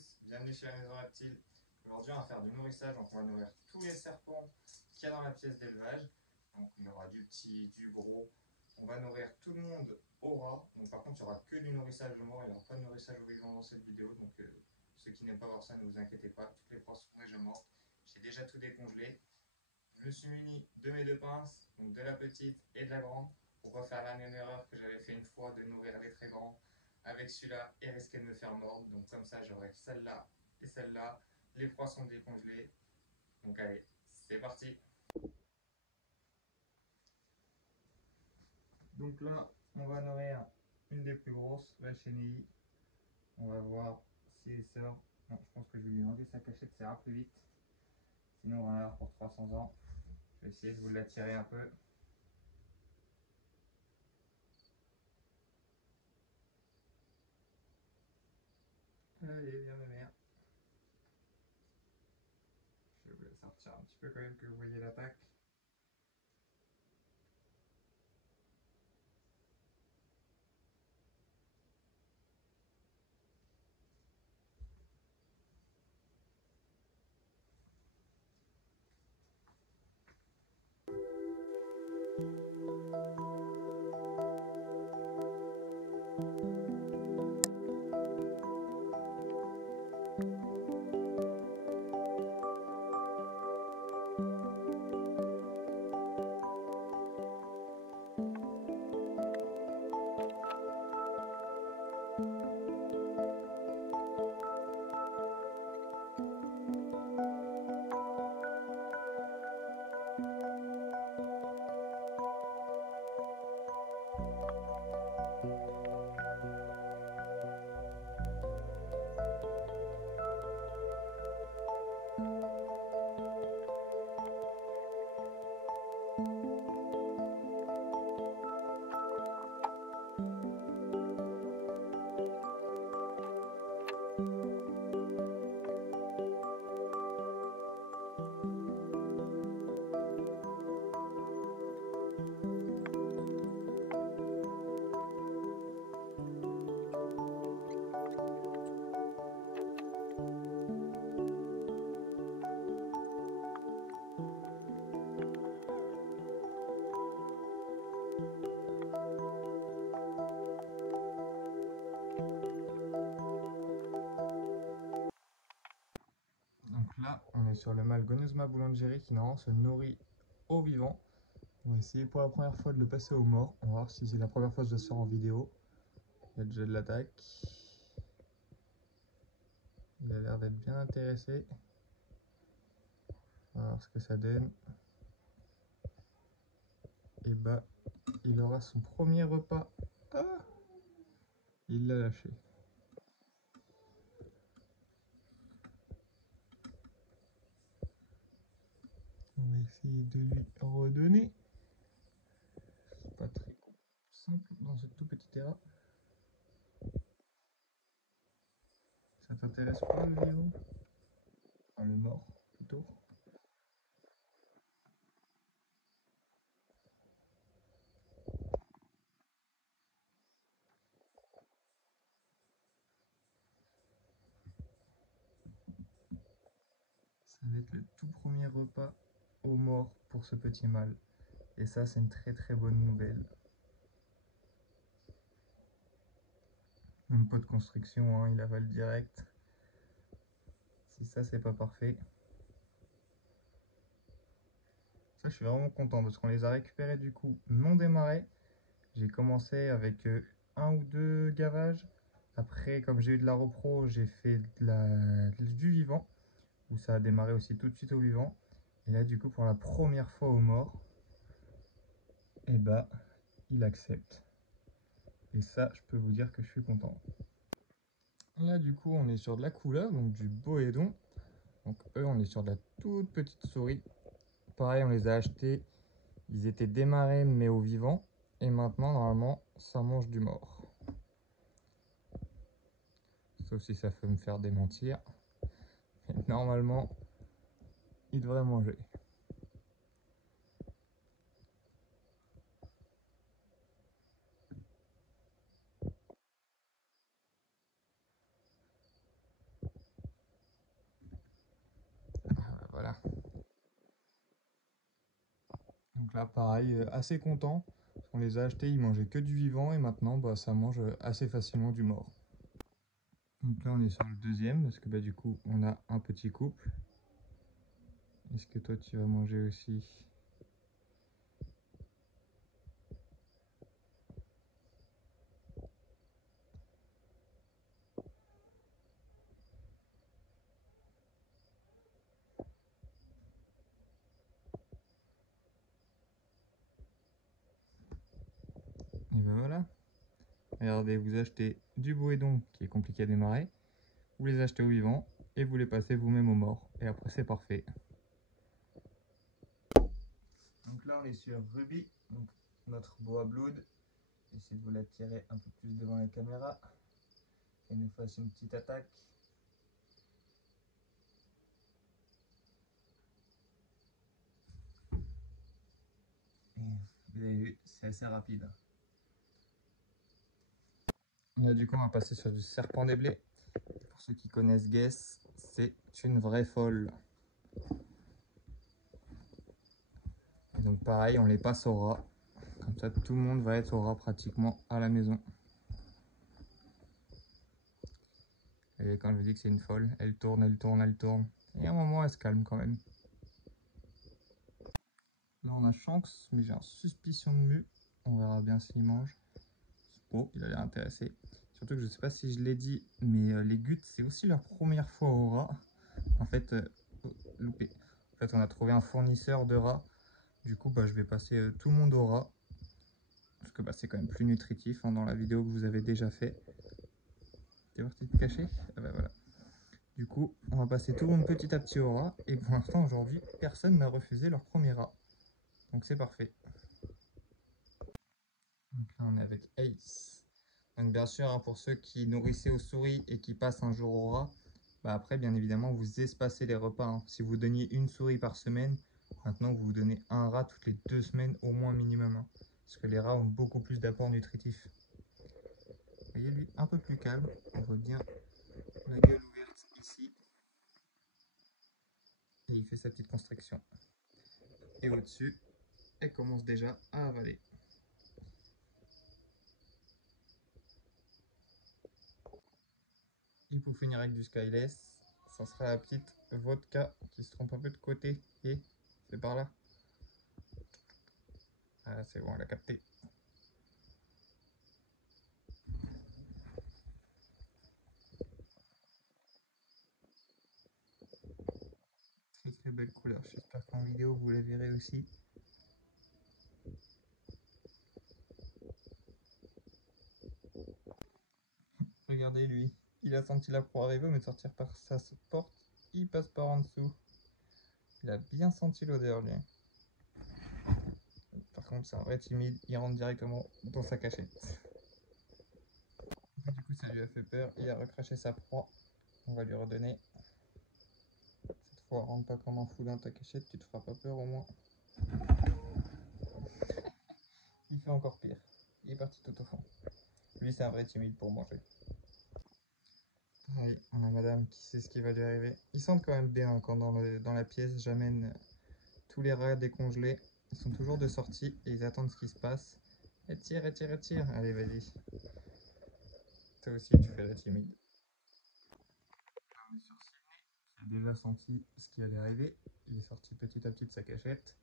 tous, bienvenue chez la Maison Reptile. Aujourd'hui, on va faire du nourrissage, donc on va nourrir tous les serpents qu'il y a dans la pièce d'élevage. Donc il y aura du petit, du gros. On va nourrir tout le monde au rat. Donc par contre, il n'y aura que du nourrissage au mort, il n'y aura pas de nourrissage au vivant dans cette vidéo. Donc ceux qui n'aiment pas voir ça, ne vous inquiétez pas, toutes les proies sont déjà mortes. J'ai déjà tout décongelé. Je me suis muni de mes deux pinces, donc de la petite et de la grande, pour pas faire la même erreur que j'avais fait une fois de nourrir les très grands avec celui-là et risquer de me faire mordre. Donc comme ça, j'aurai celle-là et celle-là. Les proies sont décongelées. Donc allez, c'est parti. Donc là, on va nourrir une des plus grosses, la chenille. On va voir si elle sort. Non, je pense que je vais lui enlever sa cachette, ça ira plus vite. Sinon, on va en avoir pour 300 ans. Je vais essayer de vous l'attirer un peu. Allez, viens ma mère. Je vais vous la sortir un petit peu quand même que vous voyez l'attaque. Donc là, on est sur le mâle Goniosma boulangerie qui normalement se nourrit au vivant. On va essayer pour la première fois de le passer au mort. On va voir si c'est la première fois que je le sors en vidéo. Il y a déjà de l'attaque. Il a l'air d'être bien intéressé. On va voir ce que ça donne. Et bah, il aura son premier repas. Ah, il l'a lâché. On va essayer de lui redonner. C'est pas très simple dans ce tout petit terrain. Ça t'intéresse pas le vivant? Enfin, le mort plutôt. Ça va être le tout premier repas au mort pour ce petit mâle. Et ça, c'est une très très bonne nouvelle. Même pas de construction, hein, il avale direct. Si ça, c'est pas parfait. Ça, je suis vraiment content parce qu'on les a récupérés du coup non démarrés. J'ai commencé avec un ou deux gavages. Après, comme j'ai eu de la repro, j'ai fait du vivant, où ça a démarré aussi tout de suite au vivant. Et là, du coup, pour la première fois au mort, et bah, il accepte. Et ça, je peux vous dire que je suis content. Là, du coup, on est sur de la coula, donc du boédon. Donc eux, on est sur de la toute petite souris. Pareil, on les a achetés. Ils étaient démarrés, mais au vivant. Et maintenant, normalement, ça mange du mort. Sauf si ça peut me faire démentir. Mais normalement, il devrait manger. Donc là, pareil, assez content. On les a achetés, ils mangeaient que du vivant et maintenant, bah, ça mange assez facilement du mort. Donc là, on est sur le deuxième parce que bah, du coup, on a un petit couple. Est-ce que toi, tu vas manger aussi? Et ben voilà. Regardez, vous achetez du boédon qui est compliqué à démarrer, vous les achetez au vivant et vous les passez vous-même au mort. Et après, c'est parfait. Donc là, on est sur Ruby, donc notre boa blood. J'essaie de vous la tirer un peu plus devant la caméra. Qu'elle nous fasse une petite attaque. Et vous avez vu, c'est assez rapide. Là, du coup, on va passer sur du serpent des blés. Pour ceux qui connaissent Guess, c'est une vraie folle. Et donc pareil, on les passe au rat. Comme ça, tout le monde va être au rat pratiquement à la maison. Et quand je vous dis que c'est une folle, elle tourne, elle tourne, elle tourne. Et à un moment, elle se calme quand même. Là, on a Shanks, mais j'ai une suspicion de mue. On verra bien s'il mange. Oh, il a l'air intéressé. Surtout que je sais pas si je l'ai dit, mais les guts, c'est aussi leur première fois au rat. En fait, loupé. En fait, on a trouvé un fournisseur de rats. Du coup, bah, je vais passer tout le monde au rat. Parce que bah, c'est quand même plus nutritif hein, dans la vidéo que vous avez déjà fait. T'es parti te cacher? Ah bah voilà. Du coup, on va passer tout le monde petit à petit au rat. Et pour l'instant, aujourd'hui, personne n'a refusé leur premier rat. Donc c'est parfait. Donc là, on est avec Ace. Donc bien sûr, hein, pour ceux qui nourrissaient aux souris et qui passent un jour au rat, bah après, bien évidemment, vous espacez les repas. Hein. Si vous donniez une souris par semaine, maintenant, vous vous donnez un rat toutes les 2 semaines au moins minimum. Hein, parce que les rats ont beaucoup plus d'apports nutritifs. Vous voyez, lui, un peu plus calme. On voit bien la gueule ouverte ici. Et il fait sa petite constriction. Et au-dessus, elle commence déjà à avaler. Et pour finir avec du Skyless, ça sera la petite vodka qui se trompe un peu de côté. Et c'est par là. Ah, c'est bon, elle a capté. Très très belle couleur. J'espère qu'en vidéo vous la verrez aussi. Regardez lui. Il a senti la proie arriver, mais de sortir par sa porte, il passe par en dessous. Il a bien senti l'odeur lui. Par contre, c'est un vrai timide. Il rentre directement dans sa cachette. Du coup, ça lui a fait peur. Il a recraché sa proie. On va lui redonner. Cette fois, rentre pas comme un fou dans ta cachette. Tu te feras pas peur au moins. Il fait encore pire. Il est parti tout au fond. Lui, c'est un vrai timide pour manger. Oui, on a madame qui sait ce qui va lui arriver. Ils sentent quand même bien quand dans la pièce, j'amène tous les rats décongelés. Ils sont toujours de sortie et ils attendent ce qui se passe. Et tire, et tire, et tire. Allez, vas-y. Toi aussi, tu fais la timide. On est sur Sydney, qui a déjà senti ce qui allait arriver. Il est sorti petit à petit de sa cachette.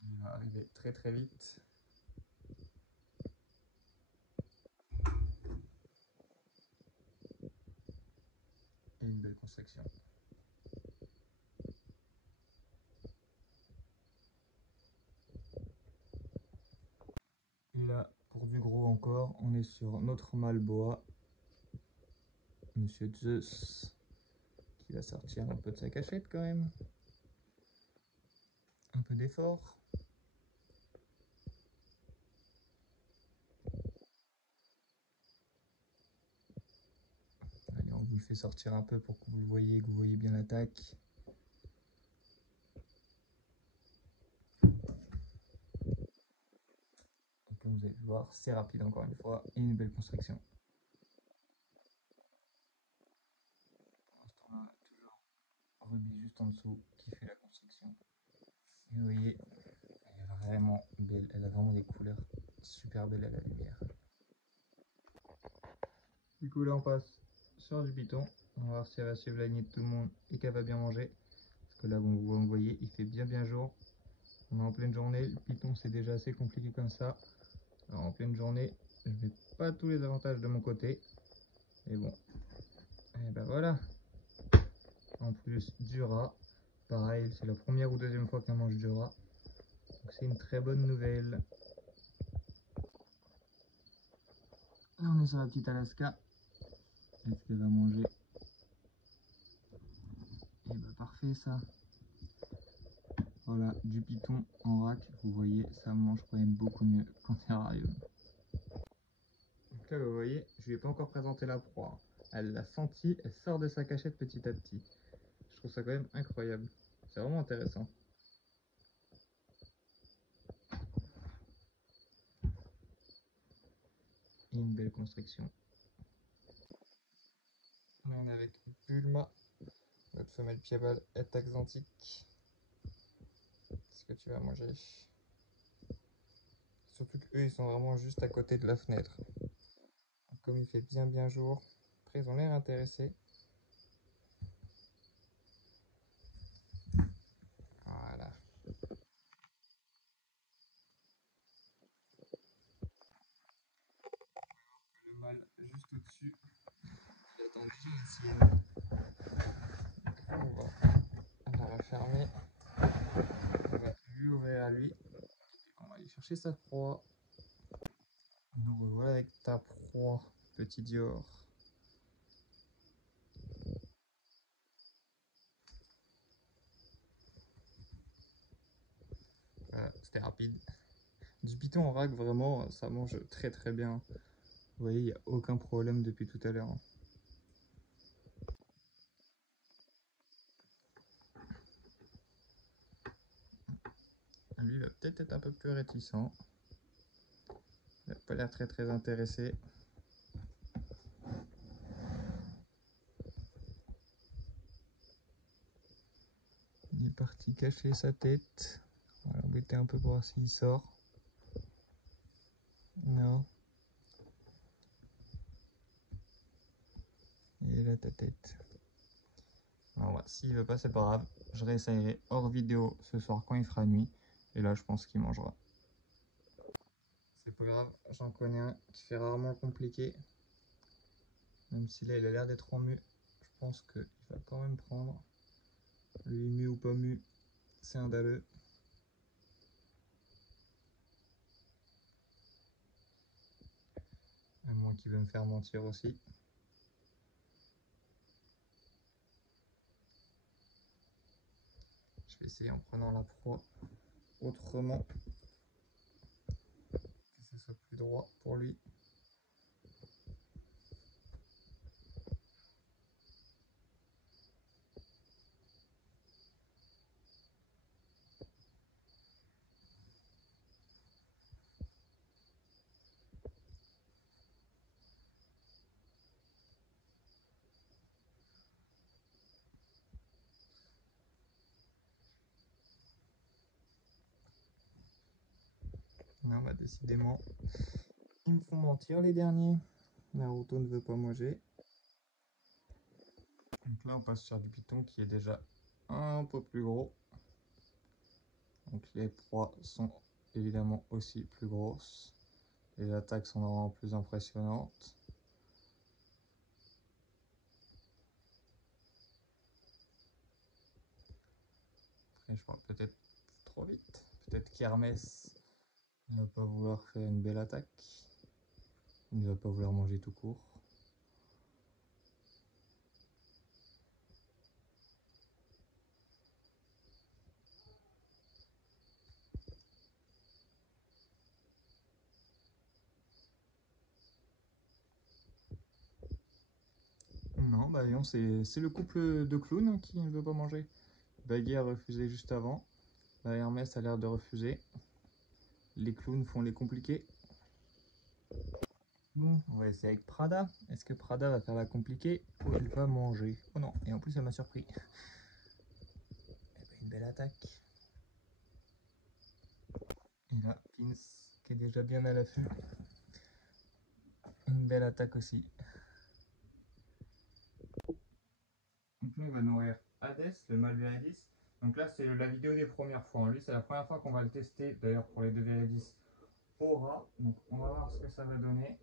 Il va arriver très très vite. Et une belle construction. Et là, pour du gros encore, on est sur notre Malboa, Monsieur Zeus, qui va sortir un peu de sa cachette quand même. Un peu d'effort. Allez, on vous le fait sortir un peu pour que vous voyez bien l'attaque. Comme vous allez le voir, c'est rapide encore une fois et une belle construction. Pour l'instant, on a toujours Ruby juste en dessous qui fait la construction. Et vous voyez, il y a vraiment belle. Elle a vraiment des couleurs super belles à la lumière. Du coup là on passe sur du python. On va voir si elle va suivre la lignée de tout le monde et qu'elle va bien manger. Parce que là vous voyez il fait bien jour. On est en pleine journée. Le python c'est déjà assez compliqué comme ça. Alors en pleine journée je n'ai pas tous les avantages de mon côté. Mais bon. Et ben voilà. En plus du rat. Pareil c'est la première ou deuxième fois qu'elle mange du rat. Donc c'est une très bonne nouvelle. Là on est sur la petite Alaska. Est-ce qu'elle va manger? Et bah parfait ça. Voilà, du python en rack, vous voyez, ça mange quand même beaucoup mieux qu'en terrarium. Donc là vous voyez, je lui ai pas encore présenté la proie. Elle l'a senti, elle sort de sa cachette petit à petit. Je trouve ça quand même incroyable. C'est vraiment intéressant. Et une belle construction. Là on est avec Bulma, notre femelle piebale est axanthique. Qu'est-ce que tu vas manger? Surtout qu'eux ils sont vraiment juste à côté de la fenêtre. Donc, comme il fait bien jour, après ils ont l'air intéressés. Voilà. Le mâle juste au-dessus, il attend déjà la sienne. On va la refermer. On va lui ouvrir à lui. On va aller chercher sa proie. Nous revoilà avec ta proie, petit Dior. Voilà, c'était rapide. Du python en rack, vraiment, ça mange très bien. Vous voyez, il n'y a aucun problème depuis tout à l'heure. Lui, il va peut-être être un peu plus réticent. Il n'a pas l'air très intéressé. Il est parti cacher sa tête. On va l'embêter un peu pour voir s'il sort. Non. Et là ta tête. Alors ouais, s'il veut pas, c'est pas grave. Je réessayerai hors vidéo ce soir quand il fera nuit. Et là, je pense qu'il mangera. C'est pas grave, j'en connais un qui fait rarement compliqué. Même si là, il a l'air d'être en mu. Je pense qu'il va quand même prendre. Lui, mu ou pas mu, c'est un dalleux. À moins qu'il veut me faire mentir aussi. Je vais essayer en prenant la proie autrement. Que ce soit plus droit pour lui. Non, bah décidément, ils me font mentir les derniers. Naruto ne veut pas manger. Donc là, on passe sur du python qui est déjà un peu plus gros. Donc les proies sont évidemment aussi plus grosses. Les attaques sont vraiment plus impressionnantes. Après, je parle peut-être trop vite. Peut-être qu'Hermès ne va pas vouloir faire une belle attaque. Il ne va pas vouloir manger tout court. Non, bah non, c'est le couple de clowns qui ne veut pas manger. Baggy a refusé juste avant. Bah, Hermès a l'air de refuser. Les clowns font les compliqués. Bon, on va essayer avec Prada. Est-ce que Prada va faire la compliquée ou elle va manger? Oh non, et en plus elle m'a surpris. Eh ben, une belle attaque. Et là, Pins qui est déjà bien à l'affût. Une belle attaque aussi. Donc là, il va nourrir Hades, le mâle Viridis. Donc là, c'est la vidéo des premières fois. Lui, c'est la première fois qu'on va le tester. D'ailleurs, pour les deux Viridis au rat. Donc on va voir ce que ça va donner.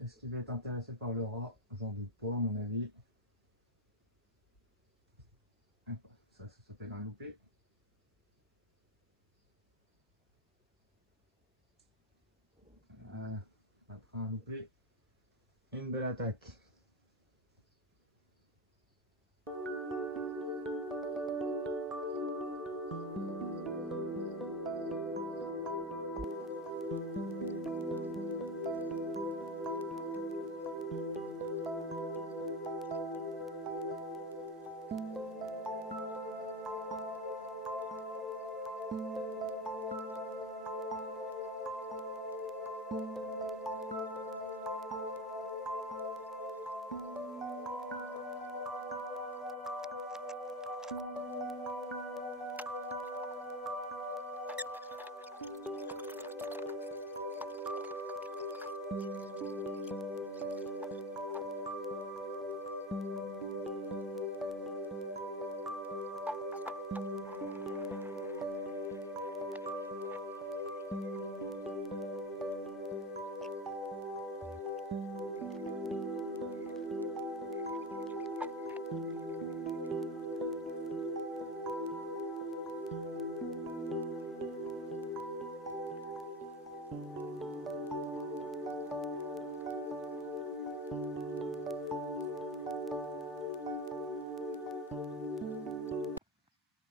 Est-ce qu'il va être intéressé par le rat? J'en doute pas, à mon avis. Ça s'appelle un loupé. Voilà. Après un loupé, une belle attaque.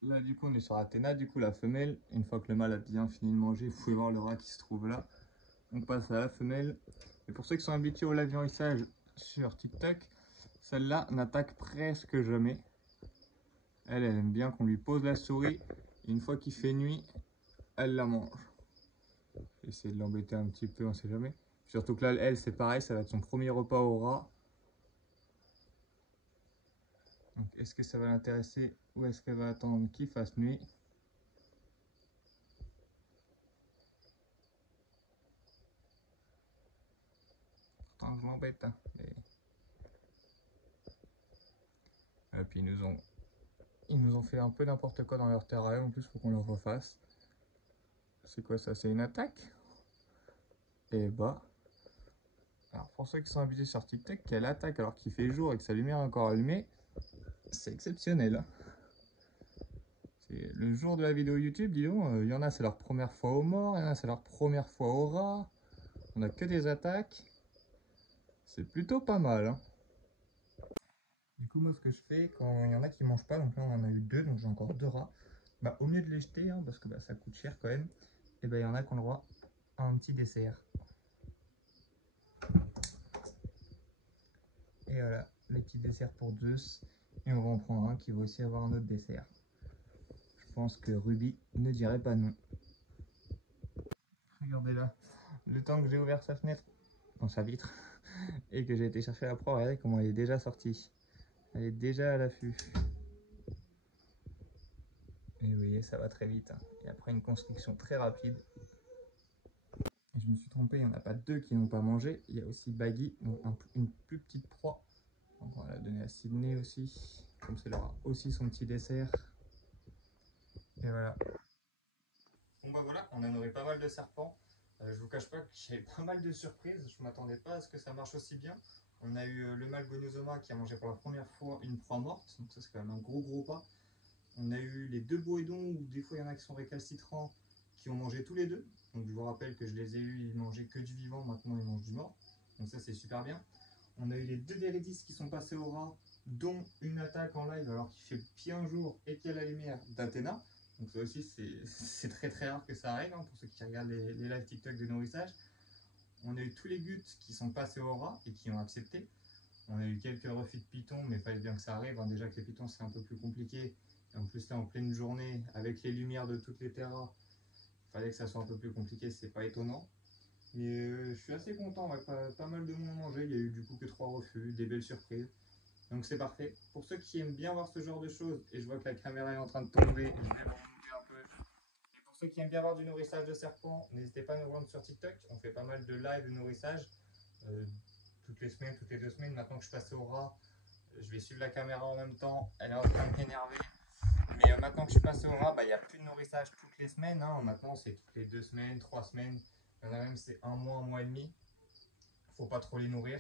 Là, du coup, on est sur Athéna. Du coup, la femelle, une fois que le mâle a bien fini de manger, vous pouvez voir le rat qui se trouve là. On passe à la femelle. Et pour ceux qui sont habitués au live-vernissage sur TikTok, celle-là n'attaque presque jamais. Elle aime bien qu'on lui pose la souris. Et une fois qu'il fait nuit, elle la mange. Essayer de l'embêter un petit peu, on sait jamais. Surtout que là, elle, c'est pareil, ça va être son premier repas au rat. Donc, est-ce que ça va l'intéresser ou est-ce qu'elle va attendre qu'il fasse nuit? Pourtant, je m'embête. Hein, mais... Et puis, ils nous ont fait un peu n'importe quoi dans leur terrain. En plus, il faut qu'on leur refasse. C'est quoi ça? C'est une attaque? Et bah. Alors, pour ceux qui sont habitués sur TikTok, qu'elle attaque alors qu'il fait jour et que sa lumière est encore allumée, c'est exceptionnel. C'est le jour de la vidéo YouTube, dis donc, il y en a c'est leur première fois au mort, il y en a c'est leur première fois au rat. On a que des attaques. C'est plutôt pas mal. Hein. Du coup, moi, ce que je fais quand il y en a qui mangent pas, donc là on en a eu deux, donc j'ai encore deux rats. Bah, au mieux de les jeter, hein, parce que bah, ça coûte cher quand même, et bah, il y en a qui ont le droit à un petit dessert. Et voilà, les petits desserts pour Zeus. Et on va en prendre un qui va aussi avoir un autre dessert. Je pense que Ruby ne dirait pas non. Regardez là, le temps que j'ai ouvert sa fenêtre, dans sa vitre, et que j'ai été chercher la proie, regardez comment elle est déjà sortie. Elle est déjà à l'affût. Et vous voyez, ça va très vite. Hein. Et après une construction très rapide. Et je me suis trompé, il n'y en a pas deux qui n'ont pas mangé. Il y a aussi Baggy, donc une plus petite proie. Donc on va la donner à Sydney aussi. Comme ça, elle aura aussi son petit dessert. Et voilà. Bon bah voilà, on a nourri pas mal de serpents. Je vous cache pas que j'ai pas mal de surprises. Je m'attendais pas à ce que ça marche aussi bien. On a eu le mâle Gonozoma qui a mangé pour la première fois une proie morte. Donc ça c'est quand même un gros pas. On a eu les deux boédons où des fois il y en a qui sont récalcitrants qui ont mangé tous les deux. Donc je vous rappelle que je les ai eus, ils mangeaient que du vivant, maintenant ils mangent du mort. Donc ça c'est super bien. On a eu les deux Viridis qui sont passés au rat, dont une attaque en live alors qu'il fait bien jour et qu'il y a la lumière d'Athéna. Donc ça aussi c'est très rare que ça arrive hein, pour ceux qui regardent les lives TikTok de nourrissage. On a eu tous les guts qui sont passés au rat et qui ont accepté. On a eu quelques refus de pitons, mais il fallait bien que ça arrive. Hein. Déjà que les pitons c'est un peu plus compliqué. Et en plus là en pleine journée, avec les lumières de toutes les terras, il fallait que ça soit un peu plus compliqué, c'est pas étonnant. Mais je suis assez content, ouais, pas mal de monde à manger, il y a eu du coup que 3 refus, des belles surprises. Donc c'est parfait. Pour ceux qui aiment bien voir ce genre de choses, et je vois que la caméra est en train de tomber, je vais vous remonter un peu. Et pour pour ceux qui aiment bien voir du nourrissage de serpents, n'hésitez pas à nous rejoindre sur TikTok. On fait pas mal de live de nourrissage toutes les semaines, toutes les 2 semaines. Maintenant que je passe au rat, je vais suivre la caméra en même temps. Elle est en train de m'énerver. Mais maintenant que je suis passé au rat, il n'y a plus de nourrissage toutes les semaines. Hein. Maintenant, c'est toutes les 2 semaines, 3 semaines. Il y en a même, c'est un mois et demi. Faut pas trop les nourrir.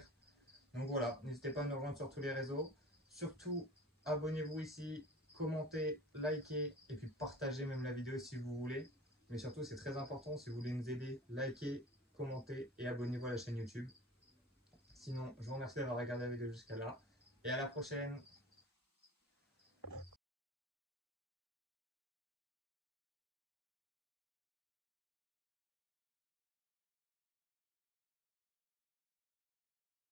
Donc voilà, n'hésitez pas à nous rejoindre sur tous les réseaux. Surtout, abonnez-vous ici, commentez, likez et puis partagez même la vidéo si vous voulez. Mais surtout, c'est très important, si vous voulez nous aider, likez, commentez et abonnez-vous à la chaîne YouTube. Sinon, je vous remercie d'avoir regardé la vidéo jusqu'à là et à la prochaine.